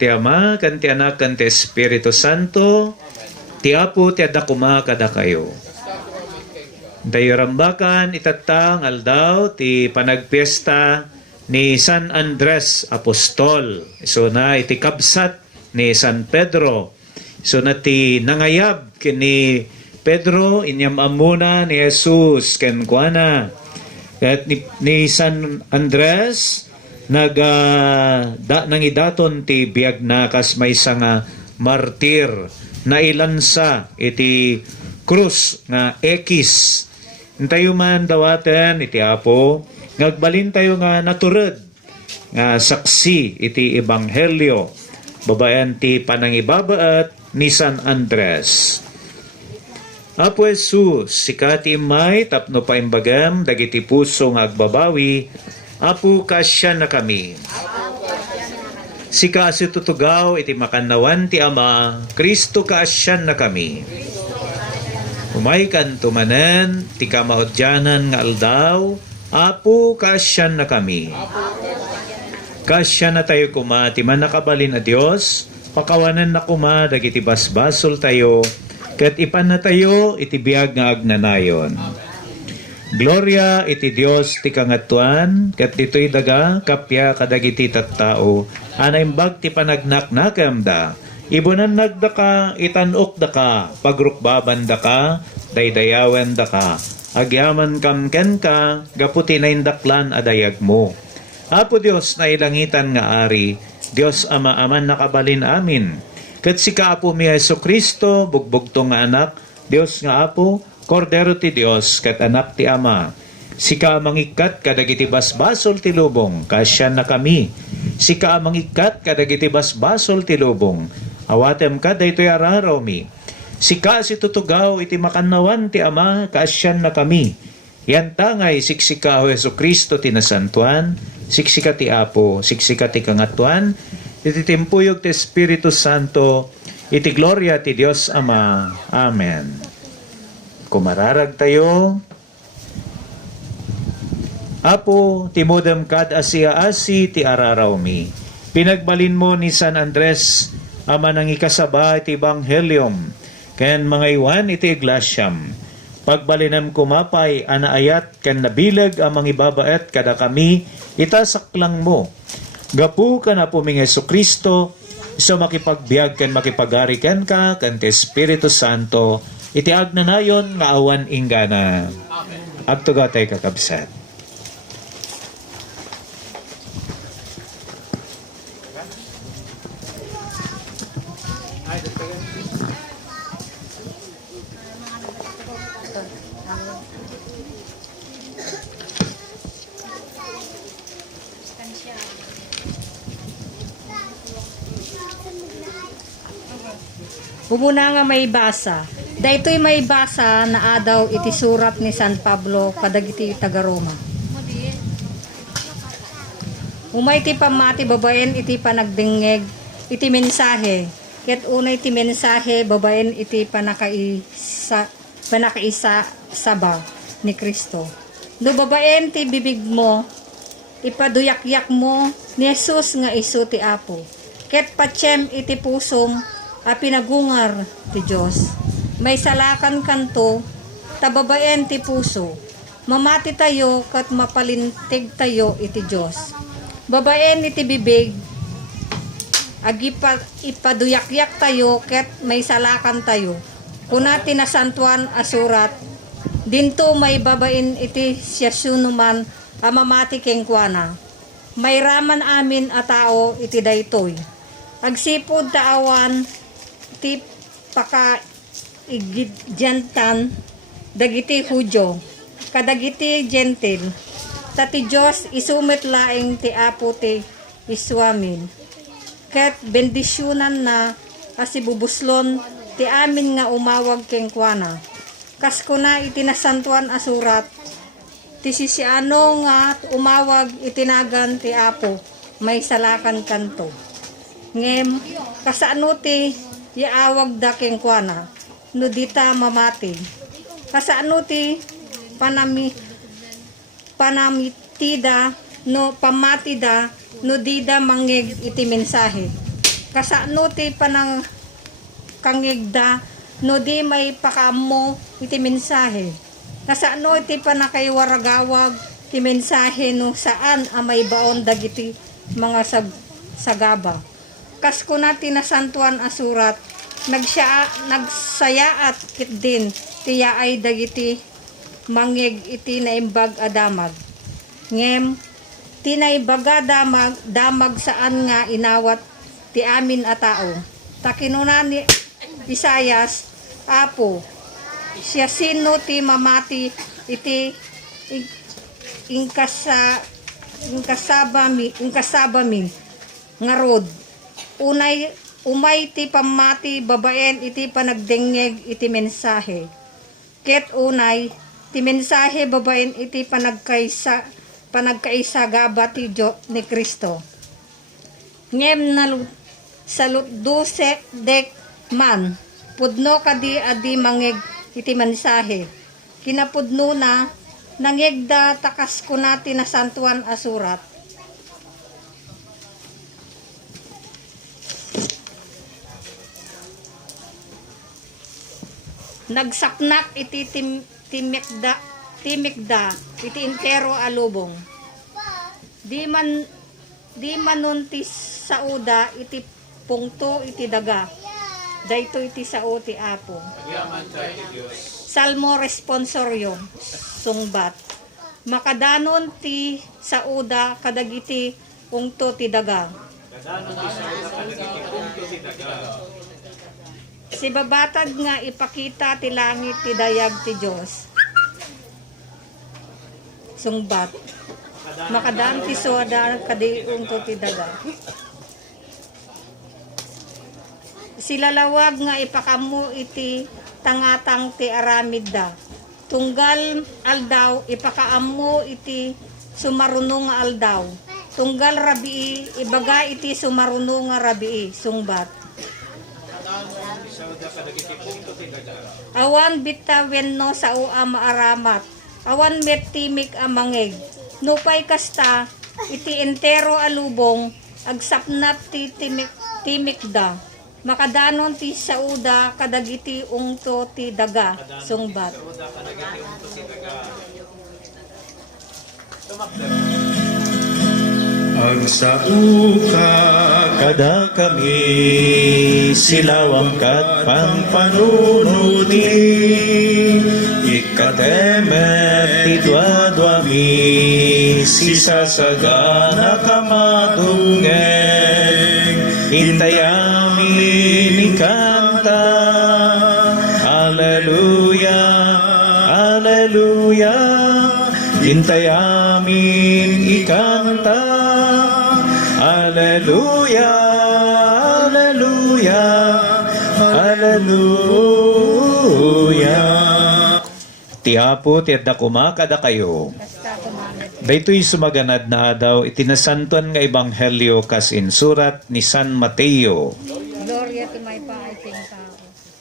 ti Ama, kan ti Anak, kan ti Espiritu Santo, ti Apo, ti adakuma kada kayo. Tayo rambakan, itatang aldaw, ti panagpiesta ni San Andres Apostol. So na iti kabsat ni San Pedro. So na ti nangayab ni Pedro, inyam amuna ni Jesus, ken kuana. At ni San Andres, nangidaton ti biag na kas may nga martir na ilansa iti krus nga ekis. Tayo man dawaten iti Apo, ngagbalin tayo nga naturod nga saksi iti ebanghelyo. Babayan ti panangibabaat ni San Andres. Apo Jesus, sikati imay tapno pa imbagam, dagiti puso nga agbabawi, Apo kasya na kami. Sika si tutugaw, iti makanawan ti Ama, Kristo kasya na kami. Umay kan tumanen, ti kamahodyanan nga aldaw, Apo kasya na kami. Kasya na tayo kuma, ti man nakabalin a Diyos, pakawanan na kuma, dagiti basbasol tayo, ket ipan na tayo, iti biag nga agnanayon. Gloria iti Dios ti kangatuan, ket dito'y daga, kapya kadagiti tattao, anaimbag ti panagnaknakam da, ibunan nagda ka, itanok da ka, pagrukbaban da ka, daydayawan da ka, agyaman kamken ka, gaputi na indaklan adayag mo. Apo Dios na ilangitan nga ari, Dios Ama aman nakabalin amin, ket si Apo mi Jesucristo, bugbugto nga anak, Dios nga Apo, Kordero ti Dios, ket anak ti Ama. Sika mangikat kadagiti basbasol ti lubong, kasya na kami. Sika mangikat kadagiti basbasol ti lubong, awatem ka daytoy araraw mi. Sika si tutugaw iti makanawan ti Ama, kasya na kami. Yan tangay siksika o Jesucristo ti nasantuan, siksika ti Apo, siksika ti kangatuan, iti timpuyog ti Espiritu Santo, iti gloria ti Dios Ama. Amen. Kumararag tayo. Apo, timodem kad asi ti araraw mi. Pinagbalin mo ni San Andres, ama nang ikasaba iti Evangelium, ken mga iwan iti iglasyam. Pagbalinam kumapay, anaayat, ken nabilag amang ibabaet kada kami, itasaklang mo. Gapu ka na po ming Jesucristo, iso makipagbiag ken makipagari ken ka, ken ti Espiritu Santo, iti agnanayon nga awan inggana. Agtuga tayo kakabsat. Umuna nga may basa. Daytoy may basa na adaw iti surat ni San Pablo kadagiti taga Roma. Umay ti pamati babaen iti panagdingeg iti mensahe. Ket unay ti mensahe babaen iti panakaisa saba ni Kristo. No babaen ti bibig mo, ipaduyak-yak mo ni Jesus nga isu ti Apo. Ket patsem iti pusong a pinagungar ti Diyos. May salakan kanto, tababaen ti puso. Mamati tayo kat mapalintig tayo iti Diyos. Babaen iti bibig, ipaduyak-yak tayo ket may salakan tayo. Kuna tinasantuan asurat, dinto may babaen iti siyasunuman a mamati kengkuana. May raman amin a tao iti daytoy. Agsipod taawan ti pakaigidyantan dagiti Hudyo kadagiti gentil tati Diyos isumit laeng ti Apo ti iswamin ket bendisyonan na kasi bubuslon ti amin nga umawag kengkuana kas kuna itinasantuan asurat ti sisiano nga umawag itinagan ti Apo may salakan kanto ngem kasano ti yaawag da kengkuana no dita mamati kasano ti panamitida no pamatida no dida mangeg iti mensahe kasano ti panang kangigda no di may pakamo iti mensahe. Kasano iti panakaywaragawag ti mensahe no saan amay baon dagiti mga sagaba. Kasko na tinasantuan asurat nagsayaat kit din tiya ay dagiti mangig iti naimbag adamag. Ngem tinaibaga damag saan nga inawat ti amin a tao. Takinuna ni Isayas, Apo, siya sino ti mamati iti ingkasabami ngarod. Umay ti pamati babaen iti panagdengeg iti mensahe. Ket unay ti mensahe babaen iti panagkaisa gaba ti Dios ni Kristo. Ngem salut 12 dek man pudno kadi adi mangeg iti mensahe. Kinapudno na nangegda takas ko na tinasantuan asurat. Nagsapnak iti timikda iti intero alubong. Di manon ti sauda iti pungto iti daga. Dayto iti sao ti Apo. Salmo responsorio sungbat. Makadanon ti sauda kadagiti pungto ti daga. Si babatag nga ipakita ti langit ti dayag ti Dios. Sungbat. Makadaan ti suada kadiung to ti daga. Silalawag nga ipakamu iti tangatang ti aramidda. Tunggal aldaw ipakaamu iti sumarunong nga aldaw. Tunggal rabii ibaga iti sumarunong nga rabii. Sungbat. Awan bitawen no sa ua maaramat. Awan met timik amangeg. Nupay kasta iti entero alubong agsapnap ti timikda. Makadanon ti sauda kadagiti ungto ti daga. Sungbat. Ang sauka kada kami silawang kat pangpanunuti ikatemet ti dua-duami sisasagana kamadungeng intayami ni kanta Alleluia Alleluia intayamin ikanta Alleluia Alleluia Alleluia. Ti Apo ti adda kumakada kayo. Daytoy sumaganad na daw itinasantuan nga ebanghelyo kas insurat ni San Mateo. Gloria to my Panginoon tao.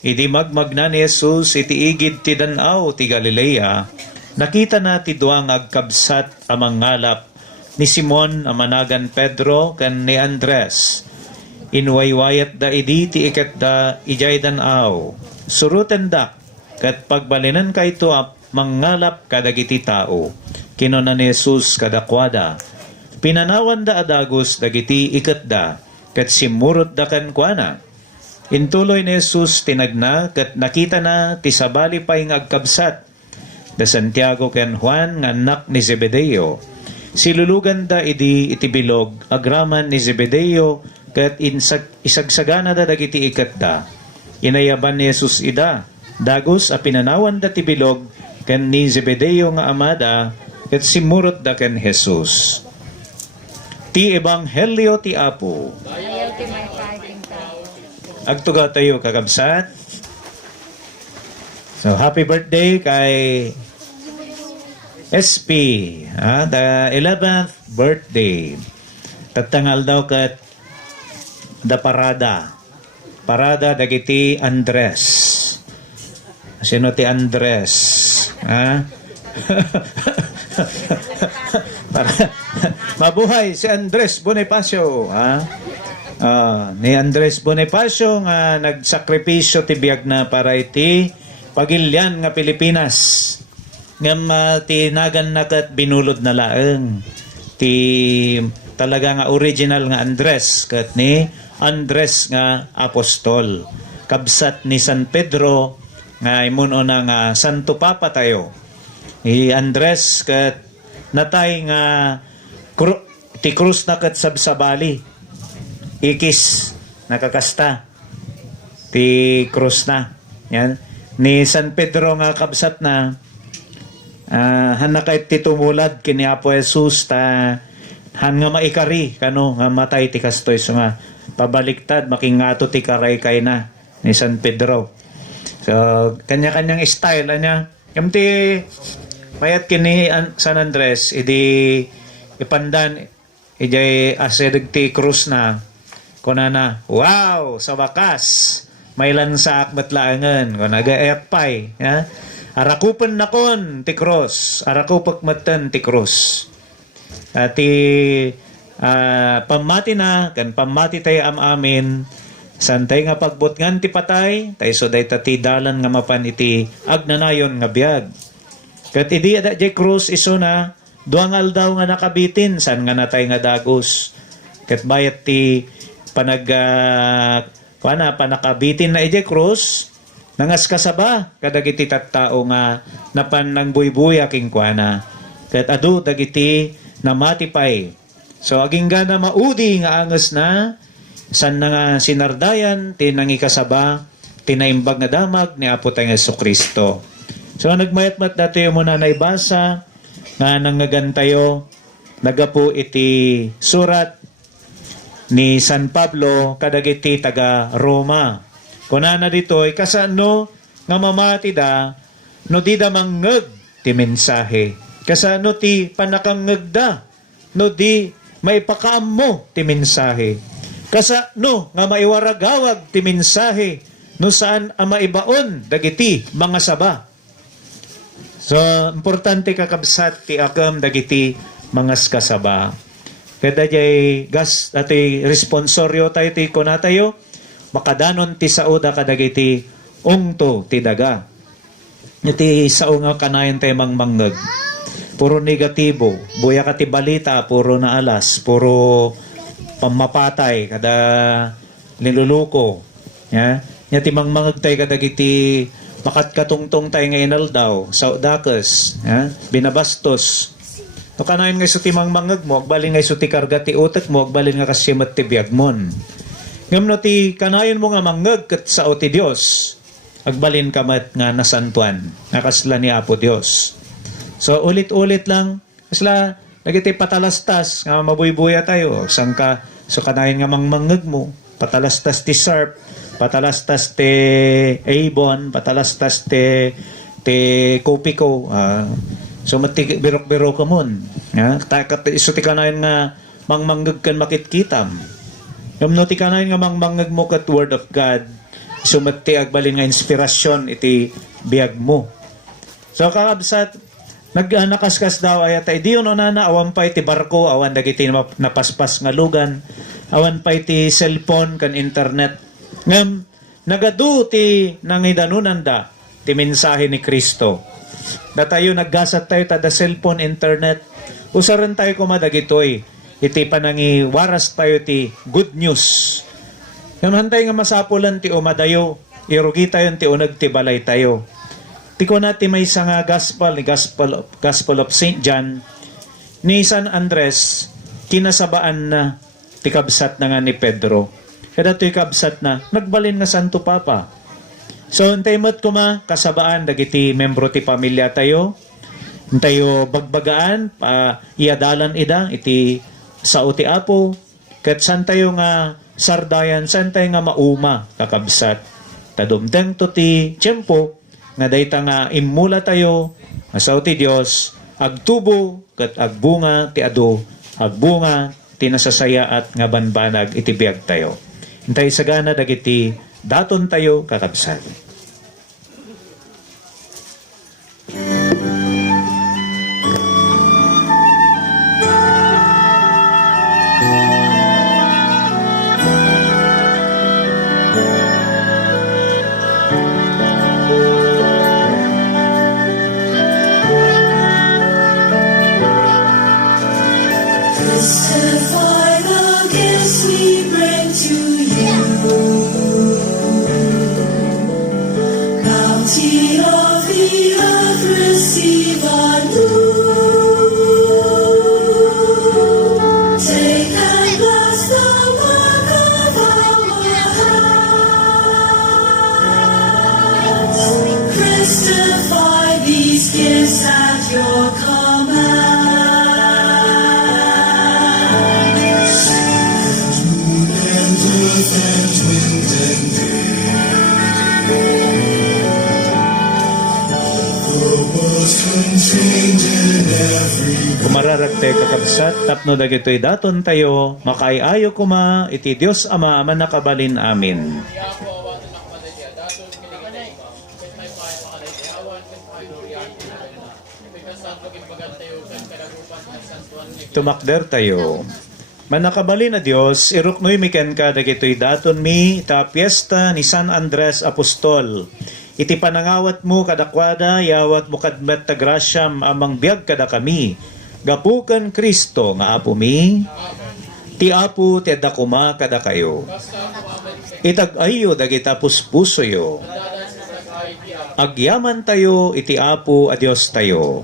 Idi magmagna ni Jesus iti igid ti danaw ti Galilea. Nakita na ti duang agkabsat amang ngalap ni Simon amanagan Pedro ken ni Andres. Inwaywayat da idi ti iket da ijay danaw. Suruten da ket pagbalinan kayto mangalap kadagiti tao. Kinuna ni Jesus kadakwada. Pinanawan da adagos dagiti iket da ket simurot da ken kuana. Intuloy ni Jesus tinagna ket nakita na ti sabali pay agkabsat da Santiago ken Juan nga anak ni Zebedeo. Silulugan da idi iti bilog agraman ni Zebedeo ket isagsagana da dagiti iket da. Inayaban ni Jesus ida dagos a pinanawan da ti bilog ken ni Zebedeo nga amada ket simurot da ken Jesus. Ti ebanghelyo ti Apo. Ayaw ti may Panginoon tao. Agtuga tayo kakabsat. So happy birthday kay SP, the 11th birthday. Tatangal daw kat da parada. Parada dagiti Andres. Sino ti Andres? Mabuhay si Andres Bonifacio. ni Andres Bonifacio nga nagsakripisyo ti biag na para iti pagilyan nga Pilipinas. Ngam tinagan na kat binulod na laeng ti talaga nga original nga Andres kat ni Andres nga apostol. Kabsat ni San Pedro nga imuno na nga Santo Papa tayo. Ni Andres kat natay nga ti krus na kat sabsabali. Ikis nakakasta ti krus na. Yan. Ni San Pedro nga kabsat na hanakay ti tumulad kini Apo Jesus ta han nga maikari kano nga matay ti kastoy so nga pabaliktad makingato ti karay kay na ni San Pedro. So kanya-kanyang style anya. Kamti mayat kini San Andres idi ipandan ijay asedeg ti krus na kunana wow sa wakas may lansak matlaangan kung nag-ayat pa'y ya? Arakupan na kon ti krus arakupak matan ti krus ti pamati na kan pamati tayo amin santay nga pagbutngan ti patay tayo so day ti dalan nga mapan iti agnanayon nga biag kat idi ada jay krus iso na duangal daw nga nakabitin san nga natay nga dagos kat bayat ti panakabitin na ije krus nangas kasaba kadagiti tattao nga napan nang buybuy aking kuana ket adu dagiti namatipay so aging gana maudi nga anges na san na nga sinardayan tinangi kasaba tinaimbag nga damag ni Apo tayo Jesucristo. So nagmayat-mat dati mo na naibasa nga nangagantayo nagapu iti surat ni San Pablo kadagiti taga Roma. Kunana ditoy kasano nga mamati da no di da mangeg ti mensahe. Kasano ti panakangeg da no di maipakaammo ti mensahe. Kasano nga maiwaragawag ti mensahe no saan ang maibaon dagiti mga saba. So importante kakabsat ti akam dagiti mga kasaba. Kada jay gas ati responsoryo tayo ti kunatayo makadanon ti sauda kadagiti ungto ti daga. Iti sao nga kanayon tayo mangmangeg. Puro negatibo, buya ka ti balita puro na alas, puro pamapatay kada niluluko. Ya, nya ti mangmangeg tayo kadagiti makatkatungtong tayo nga inaldaw, saudakas, ya, binabastos. No kanayon nga iso ti mangmangeg mo, agbalin nga iso ti karga ti utek mo, agbalin nga kasimat ti biagmon. Ngam no ti kanayon mo nga mangeg ket sao ti Dios, agbalin kamat nga nasantuan, nakasla ni Apo Dios. So ulit-ulit lang, kasla nagiti patalastas nga mabuybuya tayo, sangka so kanayon nga mangmangeg mo, patalastas ti Sarp, patalastas ti Avon, patalastas ti Copico, so mati birok-birok ka mon. Ya, iso ti kanayon nga mangmanggag kan makitkitam. Ngam ti kanayon nga mangmanggag mo kat word of God, iso mati agbalin nga inspirasyon iti biag mo. So kakabsat nakaskas daw ay tay diyon na awan pa iti barko, awan dagiti napaspas nga lugan, awan pa iti cellphone kan internet. Ngam nagadu ti nangidanunan da ti mensahe ni Kristo. Da tayo naggasat tayo tada cellphone, internet. Usaran tayo kumadagitoy. Iti panangi waras tayo ti good news. Namantay nga masapulan ti umadayo. Irugi tayo ti unag ti balay tayo. Tiko na ti may nga gospel, ni Gospel of St. John, ni San Andres, kinasabaan na ti kabsat na nga ni Pedro. Kada to'y kabsat na, nagbalin nga Santo Papa. So, antay mo't kuma, kasabaan, dagiti membro ti pamilya tayo, tayo bagbagaan, iadalan ida, iti sao ti Apo, kat san tayo nga sardayan, san tayo nga mauma, kakabsat. Tadumdeng to ti tiyempo, nga dayta nga immula tayo, sao ti Diyos, agtubo, kat agbunga ti ado, agbunga, ti nasasaya at nga banbanag iti biag tayo. Hintay sagana dagiti daton tayo kakabsat. Kumararag tayo kakabsat, tapno dagitoy daton tayo, makaayayo kuma, iti Diyos Ama, aman nakabalin amin. Tumakder tayo. Manakabalin na Diyos, iruknoy miken ka dagitoy daton mi, ta piyesta ni San Andres Apostol. Iti panangawat mo kadakwada, yawat mo kadmet tagrasyam amang biyag kada kami. Gapukan Kristo nga apo mi, ti apo ti adakuma kada kayo. Itag-ayo dagita puspuso yo. Agyaman tayo, iti apo a Diyos tayo.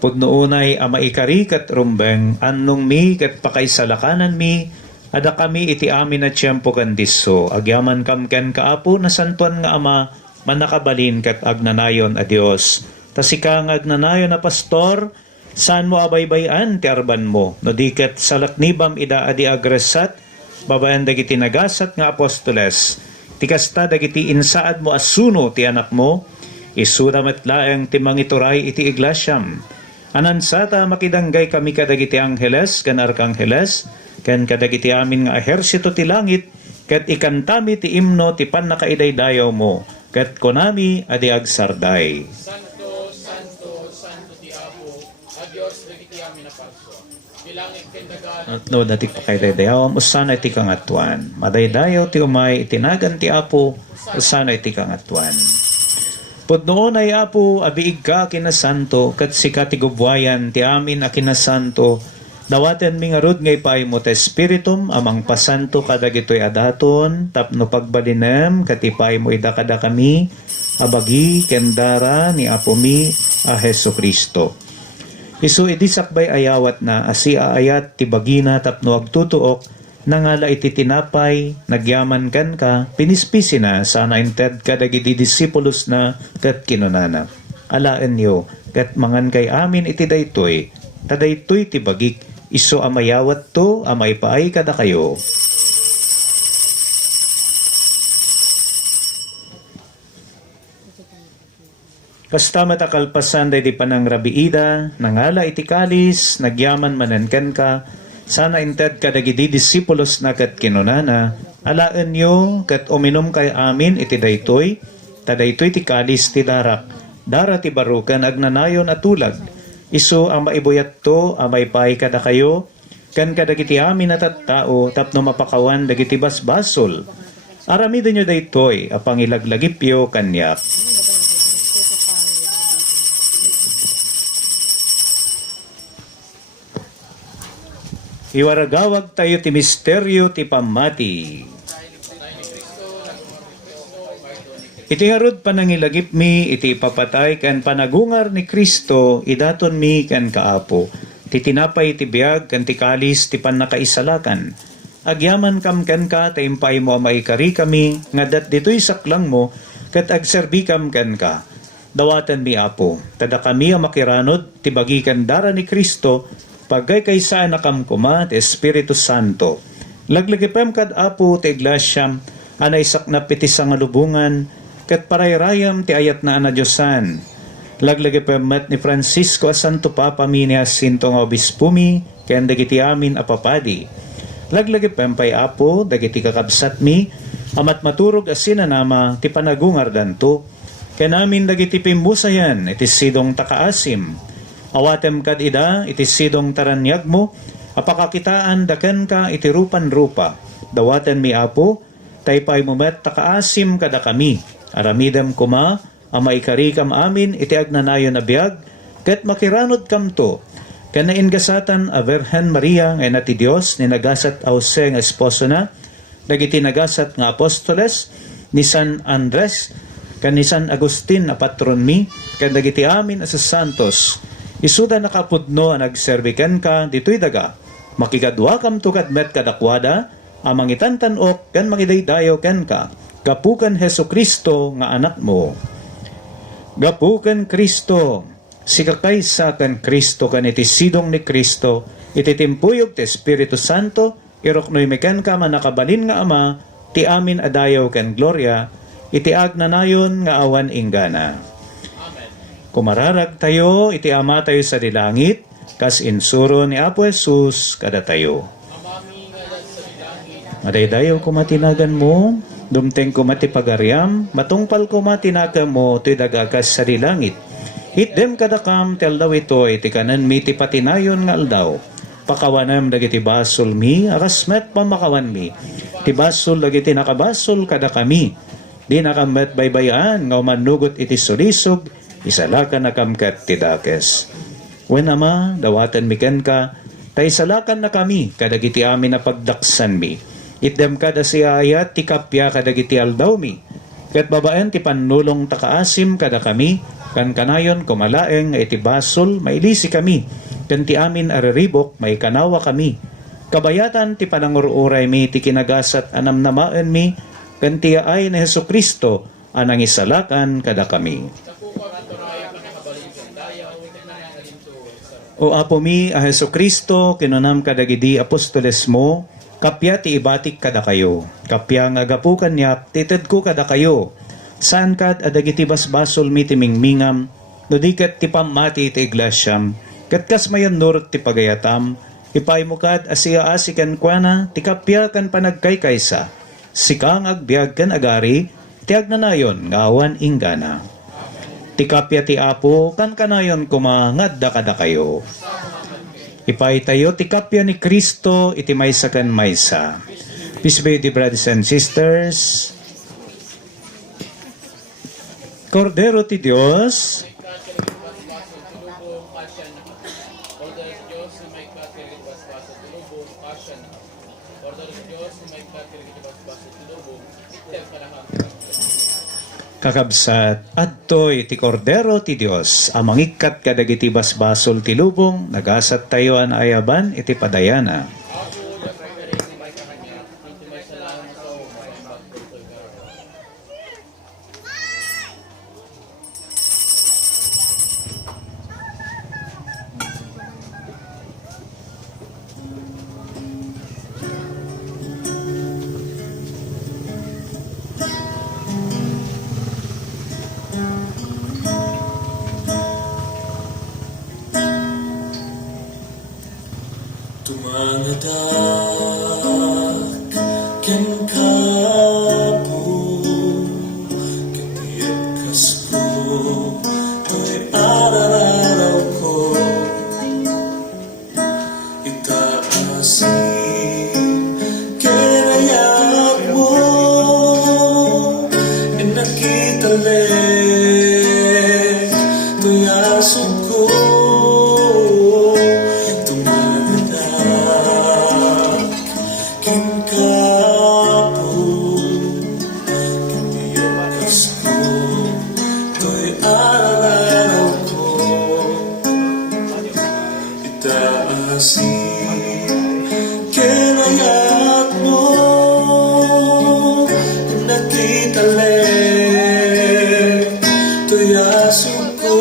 Pudno unay ama ikari kat rumbeng, annong mi kat pakaisalakanan mi, ada kami iti amin na tiyempo kandiso. Agyaman kam ken kaapo na santuan nga ama, manakabalin kat agnanayon a Diyos. Tasika nga agnanayon na pastor, saan mo abaybayan ti arban mo? No di kat salaknibam ida adi agresat, babayan dagiti nagasat nga apostoles. Tikasta dagiti insaad mo asuno ti anak mo, isuramet laeng ti mangituray iti iglasyam. Anansata makidanggay kami kadagiti angheles, kan arkangheles, kan kadagiti amin nga ehersito ti langit, kat ikantami ti imno ti pannakaidaydayaw mo, kat konami adi agsarday. Santo, Santo, Santo ti Apo, a Diyos dagiti amin na paso. Bilangit kendagan. At no, dati pakaidayaw, usana iti kangatuan. Madaydayaw ti umay, itinagan ti Apo, usana iti kangatuan. Pudnoon ay Apo, abiig ka kinasanto, kat si katigubwayan, ti amin a kinasanto, dawaten mi nga rod ngay paay mo ta espiritum, amang pasanto kadagitoy adaton, tapno pagbalinem, katipay mo ida kada kami, abagi, kendara, ni Apo mi, a Heso Kristo. Isu idisakbay ayawat na, asi aayat, tibagina, tapno agtutuok, nangala iti tinapay, nagyaman kan ka, pinispisi na, sana inted kadagiti disipulos na, kat kinunana. Alaan nyo, kat mangan kay amin iti daytoy, tadaytoy tibagik, iso amayawat to, amay paay kada kayo. Kasta matakalpasan day di panang rabiida, nangala iti kalis, nagyaman manankan ka, sana inted kadagiti disipulos na kat kinunana, alaan nyo kat uminom kay amin iti daytoy, tadaytoy ti kalis ti darak, dara ti barukan agnanayon at tulag, iso ang maibuyat to, amay pay kada kayo, kan kadagiti amin at tao, tapno mapakawan dagiti basbasol, aramidin nyo daytoy, apang ilaglagipyo kanyak. Iwaragawag tayo ti misteryo ti pamati. Iti harod panangilagip mi, iti papatay kan panagungar ni Kristo, idaton mi kan kaapo. Ti tinapay ti biag kan ti kalis ti pannakaisalakan. Agyaman kam kan ka, taimpay mo maikari kami, ngadat dito'y saklang mo, kat agserbi kam kan ka. Dawatan mi apo, tada kami ang makiranod, ti bagikan dara ni Kristo, pagay kay saan nakam kuma, ti Espiritu Santo. Laglagipem kad apo, ti iglasyam, anay saknap iti sangalubungan, kat parayrayam ti ayat na anadyosan. Laglagipem met ni Francisco a Santo Papa mi ni Jacinto nga obispo mi, ken dagiti amin apapadi. Laglagipem pay apo, dagiti kakabsat mi, amat maturog as sinanama, ti panagungar danto, ken amin dagiti pimbusayan, iti sidong takaasim. Awatem kad ida, iti sidong taranyag mo, apakakitaan daken ka iti rupan-rupa. Dawaten mi apo, taypay mo met takaasim kada kami. Aramidem kuma, ama ikari kam amin, iti agnanayon na biyag, ket makiranod kam to. Kana ingasatan a Virgen Maria, ngay nati Diyos, ni nagasat Jose nga esposo na, dagiti nagasat nga apostoles, ni San Andres, kan ni San Agustin a patron mi, kan dagiti amin as santos, isuda nakapudno ang nagserbikan ka, dito'y daga. Makigadwa kam to met kadakwada, amang itantanok, kan mangidaydayo ken ka. Gapukan Heso Kristo nga anak mo. Gapukan Kristo, sikakaysa kan Kristo kan iti sidong ni Kristo, iti timpuyog ti Espiritu Santo, iroknoy meken ka manakabalin nga ama, ti amin adayaw ken gloria, iti agnanayon nga awan inggana. Kumararag tayo, iti ama tayo sa dilangit, kas insuro ni Apo Jesus kada tayo. Amami ngalan sa bilangit, Madaydayo ko matinagan mo, dumteng ko matipagariam, matungpal ko matinaga mo, to'y dagagas sa dilangit. Hitdem kadakam, tel daw ito, iti kanan mi ti patinayon nga aldaw. Pakawanam dagiti basol mi, akasmet pamakawan mi. Ti basol dagiti nakabasol kada kami. Di nakamet baybayaan, nga manugot iti sulisog, isalakan na kamkat ti dakes. Wen ama, dawatan mi ken ka, tay salakan na kami, kadagiti amin na pagdaksan mi. Itdem kada si ayat, ti kapya kadagiti aldaw mi. Kat babaen ti panulong takaasim kada kami, kan kanayon kumalaeng iti basol, mailisi kami. Kan ti amin ariribok, may kanawa kami. Kabayatan ti panangururay mi, ti kinagasat anam namaan mi, kan ti ay na Hesu Kristo, anang isalakan kada kami. O Apo mi, a Hesu Kristo, kinunam kadagidi apostoles mo, kapya ti ibatik kada kayo. Kapya nga gapukan niya, tited ko kada kayo. Saan kad adagiti basbasol mi ti mingmingam, no dikat ti pamati ti iglasyam, katkas mayan nurot ti pagayatam, ipay mo kad asiya asikan kwa ti kapya kan panagkaykaysa, sikang agbiag kan agari, ti agnanayon ngawan inggana. Ti kapya ti Apo, kan kanayon kumangadda kada kayo. Ipay tayo ti kapya ni Kristo, iti maysa kan maysa. Peace be with you, brothers and sisters. Kordero ti Diyos, kakabsat, adtoy ti kordero ti Diyos, amang ikat kadagiti basbasol ti lubong, nagasat tayo an ayaban iti padayana. Tumanadak ken kapo ken tiyakas ko to'y araw ko itaasin kinayat mo inakitalik to'y asok ko. Kinayat mo, nakitalik, to'y asok ko.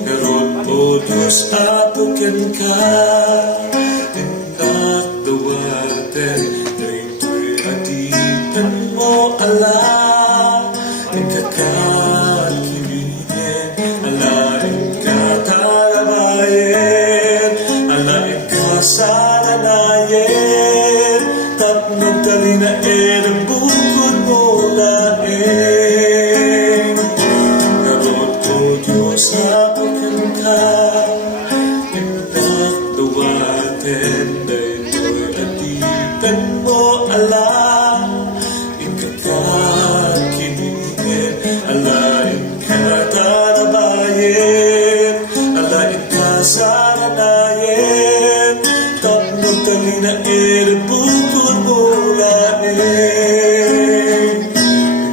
Meron po Diyos ato ken ka, tindak dawaten, daytoy adipan mo ala, ikakat kibinin, ala ikatarabayen, ala ikasaranayen, tapnog talinain ang bukod mo laing. Narod ko Diyos apakan ka, tindak dawaten, daytoy adipan mo ala, ikakakibigin, alain ka tarabayin, alain ka saranayin, tapnog talinain ang bukod mo laing.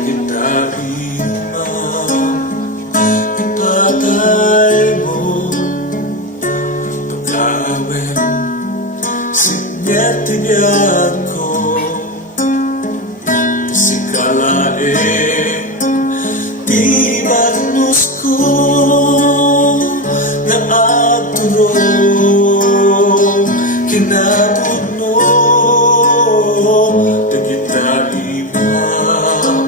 Kita imam, ipatay mo, pagkawin, sinyat-tinyat ko, sikalain, di magnus ko, na agturong, kinatulong, kita imam,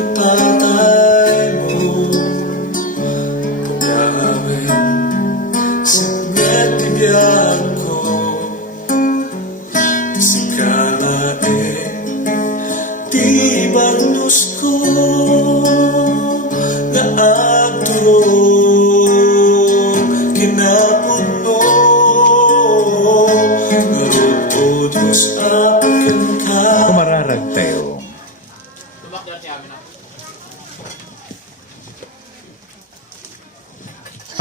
ipatay mo, pagkawin,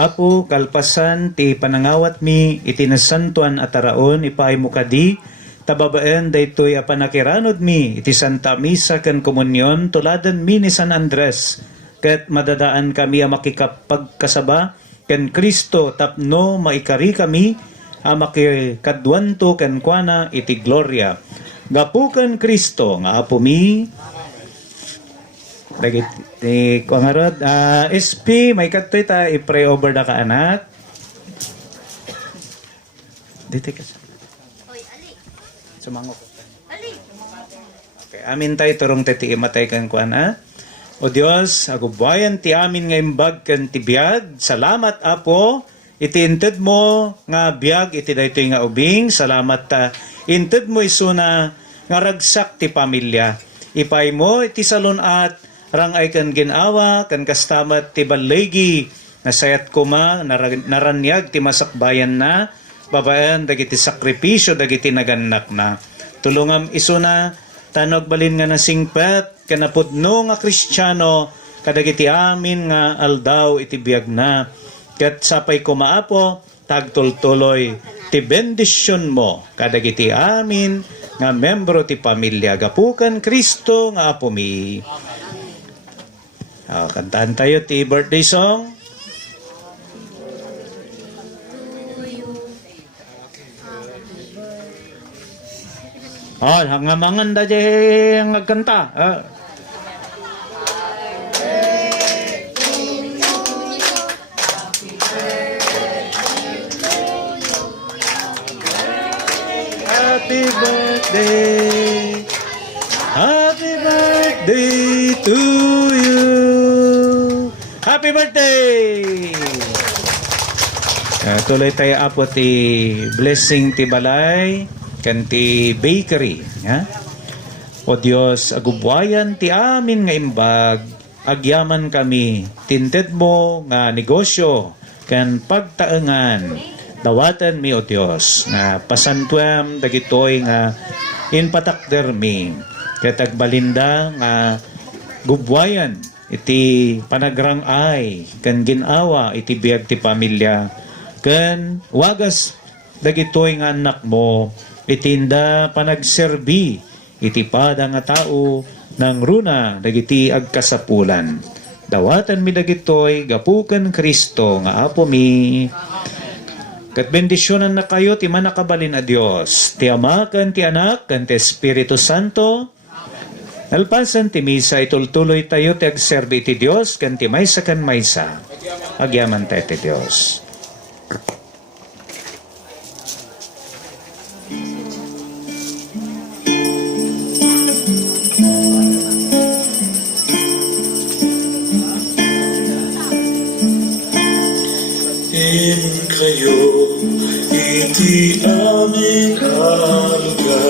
Apo, kalpasan, ti panangawat mi, iti nasantuan at araon, ipaay mo kadi, tababaen, daytoy apanakiranod mi, iti Santa Misa ken komunyon, tuladan mi ni San Andres, ket madadaan kami a makikapagkasaba, ken Kristo tapno maikari kami, a makikadwanto ken kuana iti gloria. Gapukan Kristo, nga apo mi, dagiti kuangarod SP may kadtoy ta i-pray over da ka anak. Dito ka. Sumango ko. Okay, amin tayo turong teti imatay kan kuana. O Dios, agubwayan ti amin nga imbag kan ti biag. Salamat apo. Iti inted mo nga biag iti daytoy nga ubing. Salamat ta inted mo isuna nga ragsak ti pamilya. Ipay mo iti salunat rang ay kan ginawa, kan kastamat ti balegi, nasayat kuma, naranyag ti masakbayan na, babayan, dagiti sakripisyo, dagiti naganak na. Tulungam isuna, tanog balin nga nasingpet, kanapudno nga Kristiyano, kadagiti amin nga aldaw iti biyag na. Kat sapay kumaapo, tagtultuloy, ti bendisyon mo, kadagiti amin nga membro ti pamilya. Gapukan Kristo nga apo mi. Kantaan tayo ti birthday song. Hangamangan da jay ang nagkanta. Happy birthday. Happy birthday to you. Happy birthday! Tuloy tayo apo ti blessing ti balay kan ti bakery. O Dios, agubwayan ti amin nga imbag, agyaman kami, tinted mo nga negosyo, kan pagtaengan, dawatan mi o Dios, nga pasantuam dagitoy nga inpatakder mi, katag balinda nga gubwayan, iti panagrang ay kan ginawa iti biag ti pamilya kan wagas dagitoy nga anak mo itinda panagserbi iti pada nga tao ng runa dagiti agkasapulan dawatan mi dagitoy gapukan Kristo nga apo mi kat bendisyonan na kayo ti manakabalin a Dios ti Ama ken ti Anak ken ti Espiritu Santo. Alpasan ti misa itultuloy tayo ti agserbi ti Dios ken ti maysa ken maysa. Agyaman tayo ti Dios. kayo iti aming alga